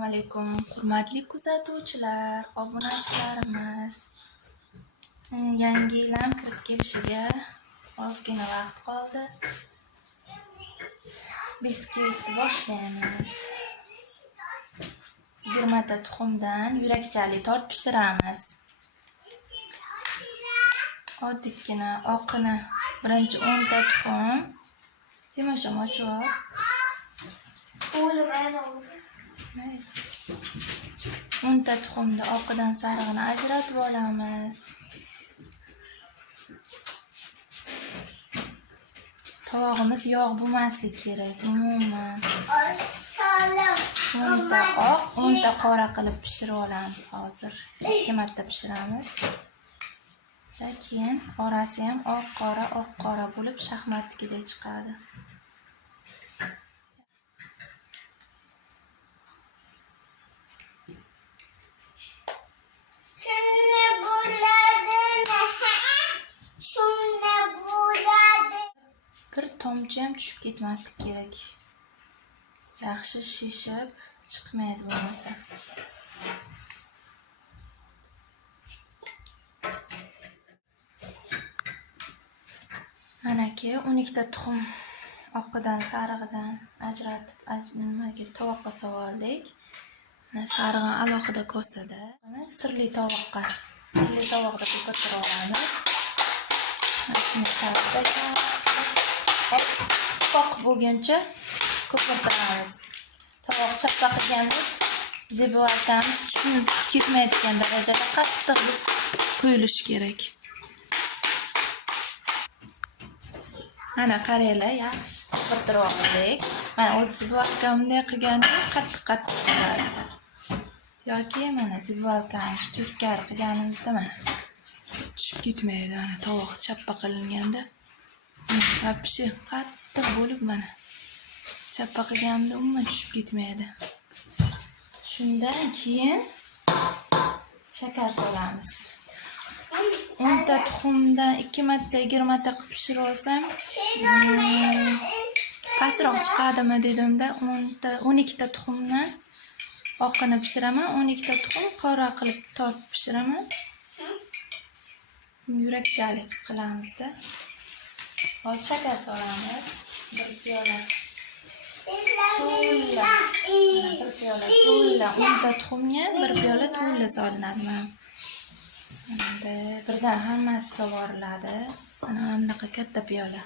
Assalomu alaykum, hurmatli kuzatuvchilar, obunachilarimiz. Yangi yillar kirib kelishiga ozgina vaqt qoldi. Biskvitni boshlaymiz. 20 ta tuxumdan yurakchali tort pishiramiz. Oddiygina oqini birinchi 10 ta tuxum. Demosham ochib. O'g'lim aynan 10 ta tuxumni oqidan sarig'ini ajratib olamiz. Tovog'imiz yog' bo'lmasligi kerak, umuman. 10 ta oq, 10 ta qora qilib pishirib olamiz hozir. 2 marta pishiramiz. Keyin orasi ham oq-qora bo'lib shaxmatdagidek chiqadi. Bir tomchi ham tushib ketmaslik kerak. Yaxshi shishib chiqmaydi bo'lmasa. Manaki 12 ta tuxum oqidan sarig'idan ajratib tovoqqa soldik. Sarig'ini alohida kosada, sirli tovoqda ko'pirtirib olamiz. Oq bo'lguncha ko'pirtiramiz. Tovoq chappa qilganda zebivalkamiz tushunib ketmaydigan darajada qattiq quyilishi kerak. Mana qaranglar, yaxshi ko'pirtirib oldik. Mana o'z zebivalkam bunday qilganda qattiq bo'ladi. Yoki mana zebivalkamiz teskari qilganimizda mana tushib ketmaydi. Ana tovoq chappa qilinganda vapshi qattiq bo'lib mana chappa qilganimda umuman tushib ketmaydi. Shundan keyin shakar solamiz. 10 ta tuxumdan 2 marta 20 ta qilib pishirib olsam pastroq chiqadimi dedimda 12 ta tuxumdan oqini pishiraman, 12 ta tuxum qora qilib tort pishiraman. Yurakchalik qilamizda. Hozir shakar solamiz. 1 piyola. To'la 10 ta tuxumga 1 piyola to'la solinadi. Endi birdan hammasi sovoriladi. Mana bunaqa katta piyola.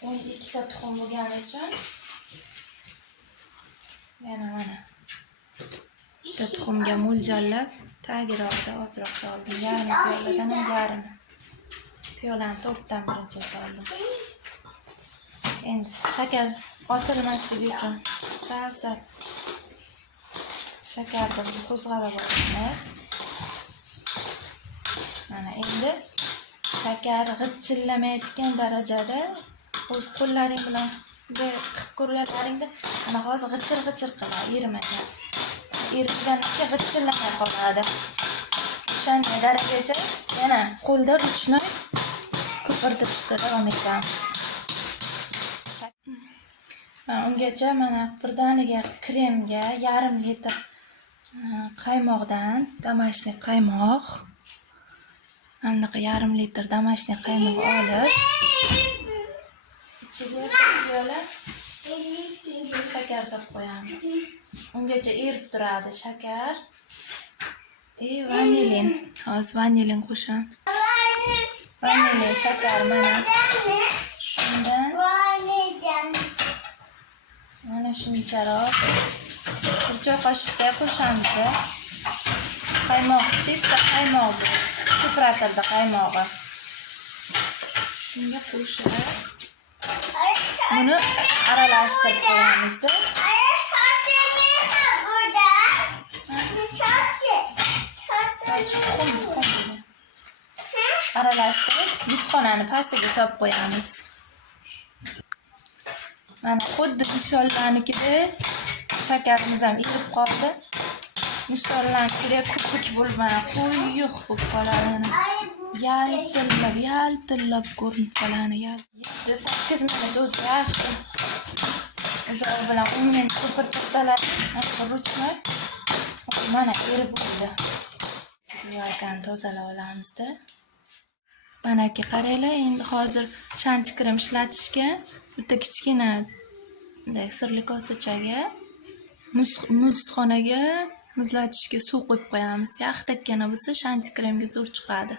12 ta tuxum bo'lgani uchun yana mana 2 ta tuxumga mo'ljallab tagiroqda ozroq soldim. Yarim piyoladan ham yarim. Piyolani to'rtdan birinchi soldim. Endi shakar otilmasligi uchun sal shakarni qo'zg'alab olamiz. Mana endi shakar g'ijjillamayotgan darajada o'z qo'llaring bilan bunday qilib ko'rganlaringda mana hozir g'ichir qiladi, erimaydi. Erigandan keyin g'ijillamay qoladi. O'shanday darajagacha yana qo'lda ruchnoy ko'pirtirishda davom etamiz. Ungacha mana birdaniga kremga yarim litr qaymoqdan damashniy qaymoq, anaqa yarim litr damashniy qaymoq olib, ichiga piyola shakar solib qo'yamiz. Ungacha erib turadi shakar. Vanilin. Hozir vanilin qo'shamiz. Vanilin shakar mana shundan mana shuncharoq 1 choy qoshiqday qo'shamiz. Qaymoq, chista qaymoq, sifratildi qaymog'i. Shunga qo'shib buni aralashtirib qo'yamiz. Aralashtirib muzxonani pastiga solib qo'yamiz. Mana xuddi nishonlarnikidek shakarimiz ham erib qoldi. Nishonlarnikidek ko'pik bo'lib mana quyuq bo'lib qoladi. Yaltillab ko'rinib qoladi. 7-8 minut o'zi yaxshi Uzog'i bilan unga ko'pirtirsalar, ruchni mana erib bo'ldi. Zivolkani tozalab olamizda. Mana aka qaranglar, endi hozir shanti krem ishlatishga bitta kichkina sirli kosachaga muzxonaga muzlatishga suv qo'yib qo'yamiz. Yaxtakkina bo'lsa shanti kremga zo'r chiqadi.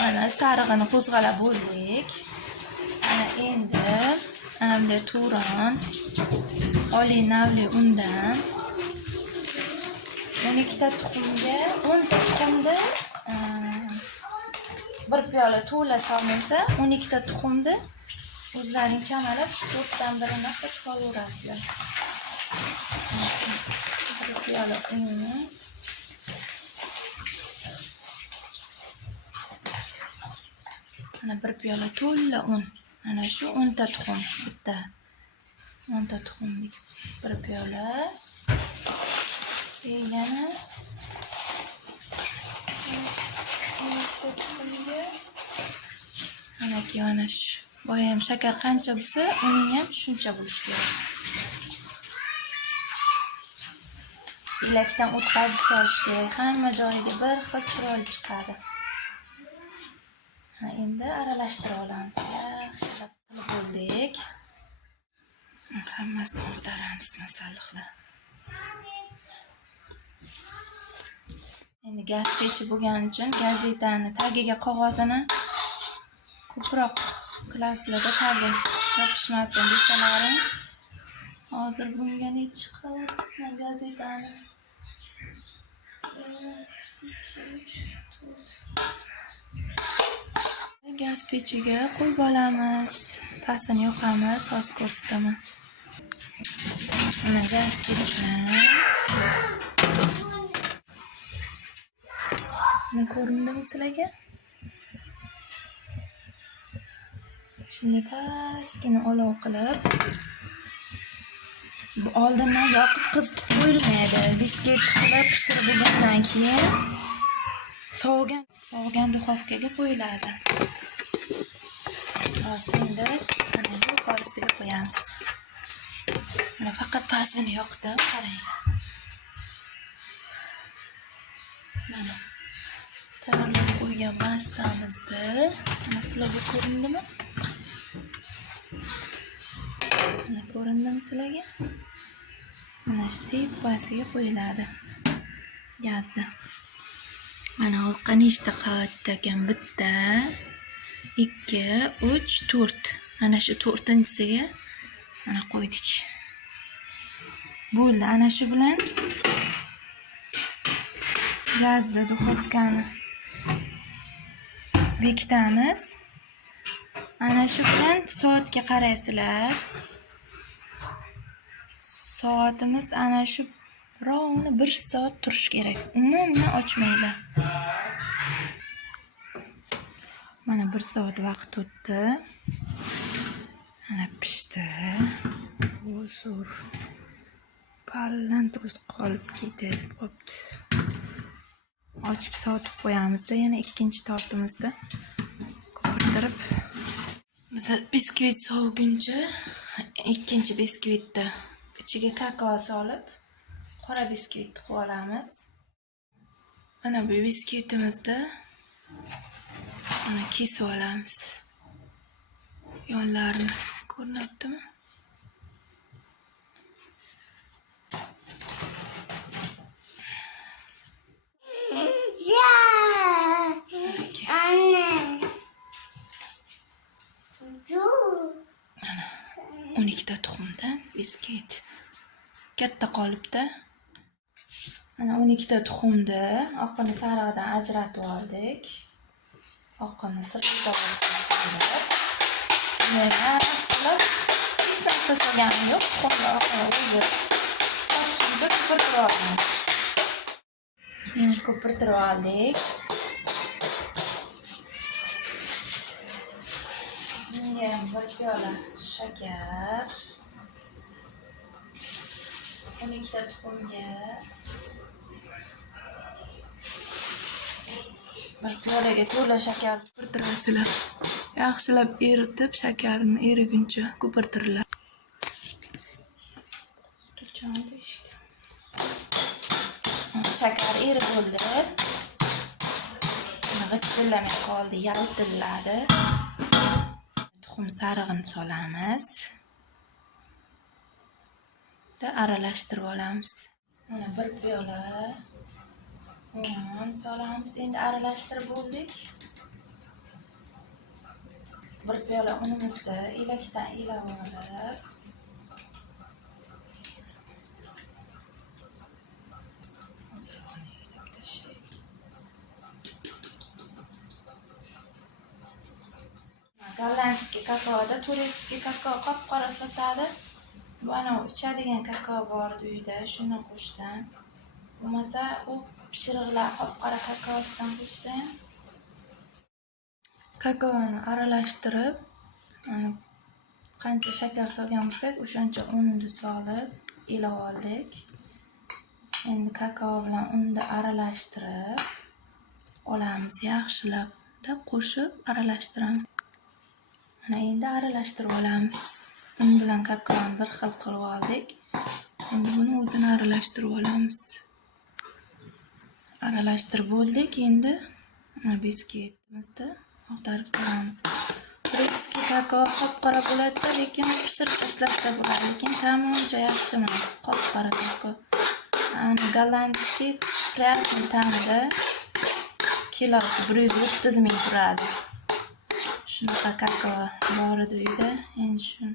Mana sarig'ini qo'zg'alab bo'ldik. Mana endi mana bunday turon oliy navli undan 12 ta tuxumga 10 ta tuxumda 1 piyola to'la solmasa 12 ta tuxumda o'zlaring chamalab shu 4 dan birini qilib solaverasizlar. 1 piyola un, mana 1 piyola to'la un, mana shu 10 ta tuxum, bitta 10 ta tuxumlik 1 piyola. Yana mana shu boya ham shakar qancha bo'lsa, uning ham shuncha bo'lishi kerak. Elakdan o'tkazib solish kerak. Hamma joyiga bir xil chiroyli chiqadi. Endi aralashtirib olamiz. Yaxshilab qilib bo'ldik. Hammasini ag'daramiz masalliqlar. Endi gaz pechi bo'lgani uchun gazetani tagiga qog'ozini ko'proq qilasizlar-da, tagi yopishmasin desalaring. Hozir bunga necha qavat gazetani gaz pechiga qo'yib olamiz. Pastini yoqamiz, hozir ko'rsataman. Mana gaz pechni mana ko'rindimi sizlarga? Shunday pastgina olov qilib, bu oldindan yoqib qizitib qo'yilmaydi. Biskvit qilib pishirib bo'lgandan keyin sovigan duxovkaga qo'yiladi. Hozir endi mana yuqorisiga qo'yamiz. Mana faqat pastini yoqdim, qaranglar. Mana tayyorlab qo'ygan massamizni, mana sizlarga ko'rindimi? Mana ko'rindimi sizlarga? Mana shu tepasiga qo'yiladi gazni. Mana orqa nechta qavatda ekan? Bitta, 2, 3, 4. Mana shu 4-inchisiga mana qo'ydik. Bo'ldi. Ana shu bilan gazni, duxovkani bekitamiz. Ana shu bilan soatga qaraysizlar. Soatimiz ana shu rovni 1 soat turish kerak. Umuman ochmaylar. Mana 1 soat vaqt o'tdi. Mana pishdi. Zo'r. Parlantirib qolib ketib qopti. Ochib sotib qo'yamizda, yana ikkinchi tortimizda qo'ydirib. Biz biskvit soviguncha ikkinchi biskvitni ichiga kakao solib, qora biskvitni qo'yib olamiz. Mana bu biskvitimizni mana kesib olamiz. Yonlarini ko'rinadimi? Mana 12 ta tuxumdan biskvit. Katta qolipda. Mana 12 ta tuxumni oqini sarig'idan ajratib oldik. Oqini sirtib oldik. Mana yaxshilab hech narsa solganim yo'q. Tuxumni oqini o'zi qirib olamiz. Ko'pirtirib oldik. Bunga ham 1 piyola shakar. 12 ta tuxumga 1 piyolaga to'la shakar ko'pirtirasizlar. Yaxshilab eritib, shakarni eriguncha ko'pirtiringlar. Shakar erib bo'ldi. G'ijillamay qoldi, yaltilladi. Tuxum sarig'ini solamiz. Aralashtirib olamiz. Mana 1 piyola un solamiz. Endi aralashtirib bo'ldik. 1 piyola unimizni elakdan elab olib, gollandskiy kakaoda turetskiy kakao qop-qora sotadi. Bu ana ichadigan kakao bor uyda, shuni qo'shdim. Bo'lmasa u pishiriqlar qop-qora kakaosidan qo'shsam. Kakaoni aralashtirib, qancha shakar solgan bo'lsak, o'shancha unni solib elab oldik. Endi kakao bilan unni aralashtirib olamiz, yaxshilab qo'shib aralashtiramiz. Mana endi aralashtirib olamiz. Un bilan kakaoni bir xil qilib oldik. Endi buni o'zini aralashtirib olamiz. Aralashtirib bo'ldik. Endi biskvitimizni ag'darib solamiz. Turetskiy kakao qop-qora bo'ladi, lekin pishirib tashlashda bo'ladi, lekin ta'mi uncha yaxshi emas. Qop-qora kakao. Gollandskiy priятный ta'mida kilosi 130 ming turadi. Shunaqa kakao bor edi uyda. Endi shuni